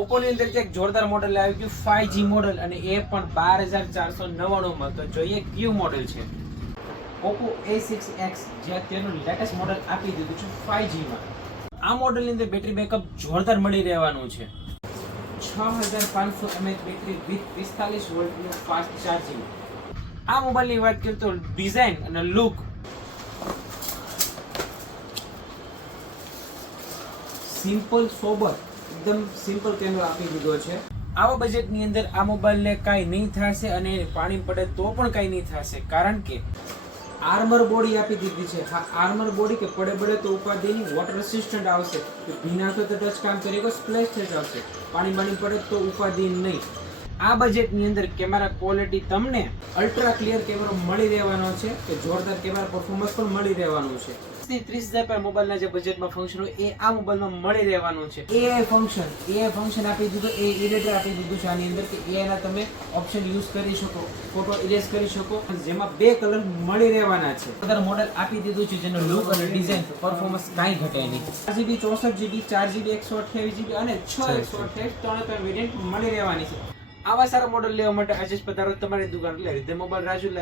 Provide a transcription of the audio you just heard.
Oppo ની અંદર એક જોરદાર મોડેલ આવી ગયું 5G મોડેલ અને એ પણ 12499 માં. તો જોઈએ કયું મોડેલ છે. Oppo A6X જે અત્યારનું લેટેસ્ટ મોડેલ આપી દીધું છે 5G માં. આ મોડેલની અંદર બેટરી બેકઅપ જોરદાર મળી રહેવાનું છે. 6500 mAh બેટરી વિથ 45 વોલ્ટનું ફાસ્ટ ચાર્જિંગ. આ મોબાઈલની વાત કરીએ તો ડિઝાઇન અને લુક સિમ્પલ સોબર એકદમ સિમ્પલ કેમેરો આપી દીધો છે. આવા બજેટની અંદર આ મોબાઈલને કાંઈ નહીં થશે અને પાણી પડે તો પણ કાંઈ નહીં થશે, કારણ કે આર્મર બોડી આપી દીધી છે. હા, આર્મર બોડી કે પડે તો ઉપાધિની વોટર રેસિસ્ટન્ટ આવશે, કે ભીનાશો તો ટચ કામ કરી શકો, સ્પ્લેશ થઈ આવશે, પાણી પડે તો ઉપાધિ નહીં. આ બજેટની અંદર કેમેરા ક્વોલિટી તમને અલ્ટ્રા ક્લિયર કેમેરો મળી રહેવાનો છે, કે જોરદાર કેમેરા પરફોર્મન્સ પણ મળી રહેવાનું છે. 30,000 મોબાઈલના જે બજેટમાં ફંક્શન હોય એ આ મોબાઈલમાં મળી રહેવાનું છે. AI ફંક્શન આપી દીધું, એ એડિટર આપી દીધું છે આની અંદર, કે AI ના તમે ઓપ્શન યુઝ કરી શકો, ફોટો ઇરેઝ કરી શકો, જેમાં 2 કલર મળી રહેવાના છે. બધા મોડેલ આપી દીધું છે જેનો લુક અને ડિઝાઇન પરફોર્મન્સ કાંઈ ઘટે નહીં. 4GB 64GB 4GB 128GB અને 6 128 વેરિયન્ટ મળી રહેવાની છે. આવા સારા મોડેલ લેવા માટે આજે જ પધારો તમારી દુકાન એટલે મોબાઈલ રાજુ.